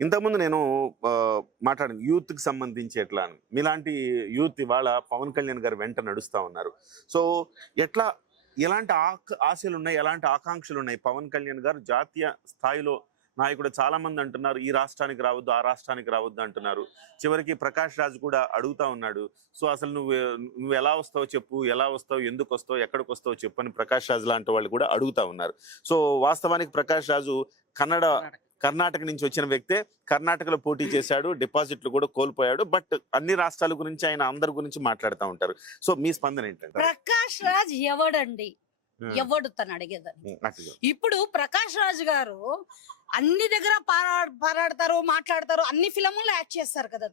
ఇంతకుముందు నేను మాట్లాడింది యూత్కి సంబంధించి ఎట్లా అని. మీలాంటి యూత్ ఇవాళ పవన్ కళ్యాణ్ గారు వెంట నడుస్తూ ఉన్నారు. సో ఎట్లా ఎలాంటి ఆశలు ఉన్నాయి, ఎలాంటి ఆకాంక్షలు ఉన్నాయి? పవన్ కళ్యాణ్ గారు జాతీయ స్థాయిలో నాయకుడు. చాలా మంది అంటున్నారు ఈ రాష్ట్రానికి రావద్దు, ఆ రాష్ట్రానికి రావద్దు అంటున్నారు. చివరికి ప్రకాష్ రాజ్ కూడా అడుగుతా ఉన్నాడు, సో అసలు నువ్వు ఎలా వస్తావు చెప్పు, ఎలా వస్తావు, ఎందుకు వస్తావు, ఎక్కడికి వస్తావు చెప్పు అని ప్రకాష్ రాజ్ లాంటి వాళ్ళు కూడా అడుగుతా ఉన్నారు. సో వాస్తవానికి ప్రకాష్ రాజు కర్ణాటక నుంచి వచ్చిన వ్యక్తే. కర్ణాటకలో పోటీ చేశాడు, డిపాజిట్లు కూడా కోల్పోయాడు. బట్ అన్ని రాష్ట్రాల గురించి ఆయన అందరి గురించి మాట్లాడుతూ ఉంటారు. సో మీ స్పందన ఏంటంటే? ప్రకాష్ రాజ్ ఎవడండి? ఎవడు తను అడిగేదని. ఇప్పుడు ప్రకాష్ రాజ్ గారు అన్ని దగ్గర పారాడతారు, మాట్లాడతారు, అన్ని ఫిల్ముల్లో యాక్ట్ చేస్తారు కదా.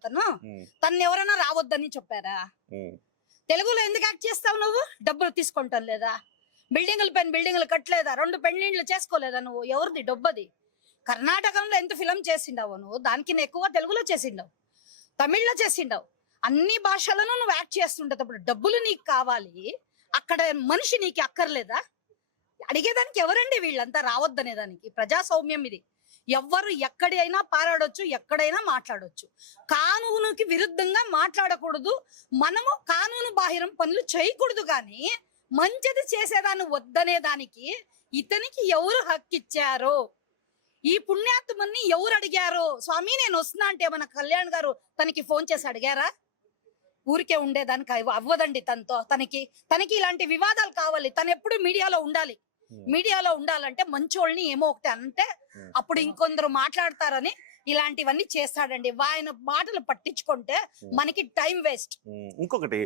తను ఎవరైనా రావద్దని చెప్పారా? తెలుగులో ఎందుకు యాక్ట్ చేస్తావు నువ్వు? డబ్బులు తీసుకుంటాం లేదా? బిల్డింగులు కట్టలేదా? 2 పెళ్లిళ్ళు చేసుకోలేదా నువ్వు? ఎవరిది డబ్బది? కర్ణాటకంలో ఎంత ఫిలం చేసిండవు నువ్వు? దానికి ఎక్కువ తెలుగులో చేసిండవు, తమిళ్లో చేసిండవు. అన్ని భాషలను నువ్వు యాక్ట్ చేస్తుంటప్పుడు డబ్బులు నీకు కావాలి, అక్కడ మనిషి నీకు అక్కర్లేదా? అడిగేదానికి ఎవరండి వీళ్ళంతా? రావద్దనే దానికి. ప్రజాస్వామ్యం ఇది. ఎవ్వరు ఎక్కడైనా పారాడొచ్చు, ఎక్కడైనా మాట్లాడొచ్చు. కానూనుకి విరుద్ధంగా మాట్లాడకూడదు. మనము కానూను బాహిరం పనులు చేయకూడదు. కానీ మంచిది చేసేదాన్ని వద్దనే దానికి ఇతనికి ఎవరు హక్కిచ్చారో, ఈ పుణ్యాత్మని ఎవరు అడిగారో? స్వామి నేను వస్తున్నా అంటే మన కళ్యాణ్ గారు తనకి ఫోన్ చేసి అడిగారా? ఊరికే ఉండేదానికి అవ్వదండి. తనకి ఇలాంటి వివాదాలు కావాలి. తను ఎప్పుడు మీడియాలో ఉండాలి. మీడియాలో ఉండాలంటే మంచోళ్ళని ఏమో ఒకటి అంటే అప్పుడు ఇంకొందరు మాట్లాడతారని ఇలాంటివన్నీ చేస్తాడండి. ఆయన మాటలు పట్టించుకుంటే మనకి టైం వేస్ట్. ఇంకొకటి,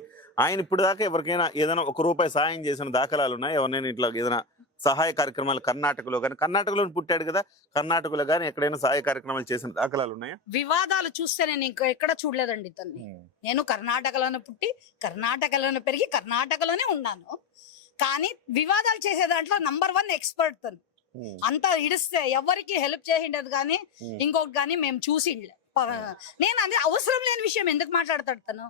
ఆయన ఇప్పుడు దాకా ఎవరికైనా ఏదైనా ₹1 సాయం చేసిన దాఖలాలు ఉన్నాయి? ఎవరైనా ఇట్లా ఏదైనా సహాయ కార్యక్రమాలు కర్ణాటకలో కానీ, కర్ణాటకలో పుట్టాడు కదా, కర్ణాటకలో కానీ ఎక్కడైనా సహాయ కార్యక్రమాలు చేసిన దాఖలాలు ఉన్నాయా? వివాదాలు చూస్తే నేను ఇంకా ఎక్కడ చూడలేదండి తన్ని. నేను కర్ణాటకలోనే పుట్టి, కర్ణాటకలోనే పెరిగి, కర్ణాటకలోనే ఉన్నాను. కానీ వివాదాలు చేసే దాంట్లో #1 ఎక్స్పర్ట్ తను. అంతా ఇడిస్తే ఎవరికి హెల్ప్ చేసిండదు కానీ ఇంకొకటి కానీ మేము చూసిండ్లే. నేను అది అవసరం లేని విషయం ఎందుకు మాట్లాడతాడు తను?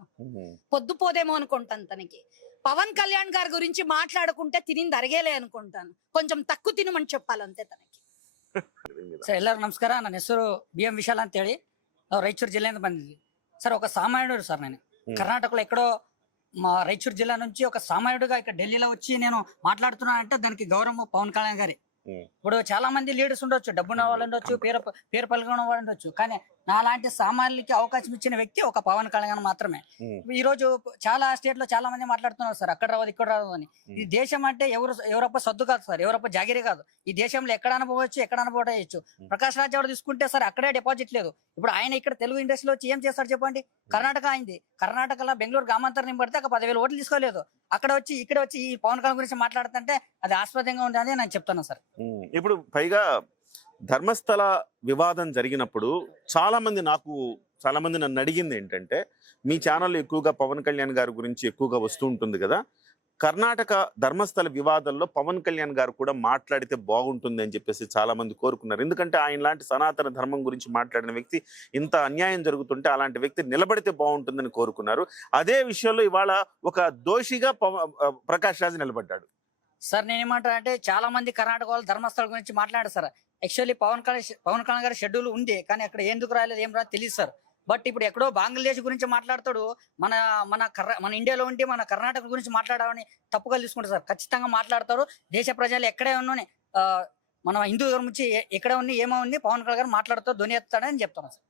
పొద్దుపోదేమో అనుకుంటాను తనకి. పవన్ కళ్యాణ్ గారి గురించి మాట్లాడుకుంటే తినింది అరిగేలే అనుకుంటాను. కొంచెం తక్కువ తినమని చెప్పాలంతే తనకి. ಸರ್ ಎಲ್ಲರೂ ನಮಸ್ಕಾರ. ನನ್ನ ಹೆಸರು BM ವಿಶಾಲ್ ಅಂತೇಳಿ, ನಾವು ರಾಯಚೂರು ಜಿಲ್ಲೆಯಿಂದ ಬಂದಿದ್ವಿ ಸರ್. ఒక సామాన్యుడు సార్. నేను కర్ణాటకలో ఎక్కడో మా రాయచూరు జిల్లా నుంచి ఒక సామాన్యుడిగా ఇక్కడ ఢిల్లీలో వచ్చి నేను మాట్లాడుతున్నానంటే దానికి గౌరవం పవన్ కళ్యాణ్ గారి. ఇప్పుడు చాలా మంది లీడర్స్ ఉండొచ్చు, డబ్బున్న వాళ్ళు ఉండొచ్చు, పేరు పలుకున్న వాళ్ళు ఉండొచ్చు, కానీ నాలాంటి సామాన్యులకి అవకాశం ఇచ్చిన వ్యక్తి ఒక పవన్ కళ్యాణ్ మాత్రమే. ఈ రోజు చాలా స్టేట్ లో చాలా మంది మాట్లాడుతున్నారు సార్, అక్కడ రావద్దు ఇక్కడ రావద్దు అని. ఈ దేశం అంటే ఎవరొప్ప సొద్దు కాదు సార్, ఎవరొప్ప జాగిరి కాదు. ఈ దేశంలో ఎక్కడ అనుకోవచ్చు, ఎక్కడ అనుకోవచ్చు. ప్రకాష్ రాజ్ ఎవరు తీసుకుంటే సార్ అక్కడే డిపాజిట్ లేదు. ఇప్పుడు ఆయన ఇక్కడ తెలుగు ఇండస్ట్రీలో వచ్చి ఏం చేస్తాడు చెప్పండి? కర్ణాటక అయింది, కర్ణాటకలో బెంగళూరు గ్రామాంతరం నింపడితే ఒక 10,000 ఓట్లు తీసుకోలేదు. ఇక్కడ వచ్చి ఈ పవన్ కళ్యాణ్ గురించి మాట్లాడుతుంటే అది ఆస్పదంగా ఉంది అని నేను చెప్తాను సార్. ఇప్పుడు పైగా ధర్మస్థల వివాదం జరిగినప్పుడు చాలా మంది నన్ను అడిగింది ఏంటంటే, మీ ఛానల్ ఎక్కువగా పవన్ కళ్యాణ్ గారి గురించి ఎక్కువగా వస్తూ ఉంటుంది కదా, కర్ణాటక ధర్మస్థల వివాదంలో పవన్ కళ్యాణ్ గారు కూడా మాట్లాడితే బాగుంటుంది అని చెప్పేసి చాలా మంది కోరుకున్నారు. ఎందుకంటే ఆయన లాంటి సనాతన ధర్మం గురించి మాట్లాడిన వ్యక్తి, ఇంత అన్యాయం జరుగుతుంటే అలాంటి వ్యక్తి నిలబడితే బాగుంటుందని కోరుకున్నారు. అదే విషయంలో ఇవాళ ఒక దోషిగా ప్రకాష్ రాజ్ నిలబడ్డాడు. సార్ నేనేమంటానంటే, చాలా మంది కర్ణాటక వాళ్ళు ధర్మస్థల గురించి మాట్లాడారు సార్. యాక్చువల్లీ పవన్ కళ్యాణ్ గారి షెడ్యూల్ ఉంది, కానీ అక్కడ ఎందుకు రాలేదు ఏం రాలేదు తెలియదు సార్. బట్ ఇప్పుడు ఎక్కడో బంగ్లాదేశ్ గురించి మాట్లాడతాడు, మన ఇండియాలో ఉండి మన కర్ణాటక గురించి మాట్లాడాలని తప్పుగా తీసుకుంటారు సార్. ఖచ్చితంగా మాట్లాడతారు. దేశ ప్రజలు ఎక్కడే ఉన్నా మన హిందూ ధర్మం నుంచి ఎక్కడ ఉన్నా ఏమో ఉంది పవన్ కళ్యాణ్ గారు మాట్లాడుతూ ధ్వని ఎత్తాడని చెప్తాను సార్.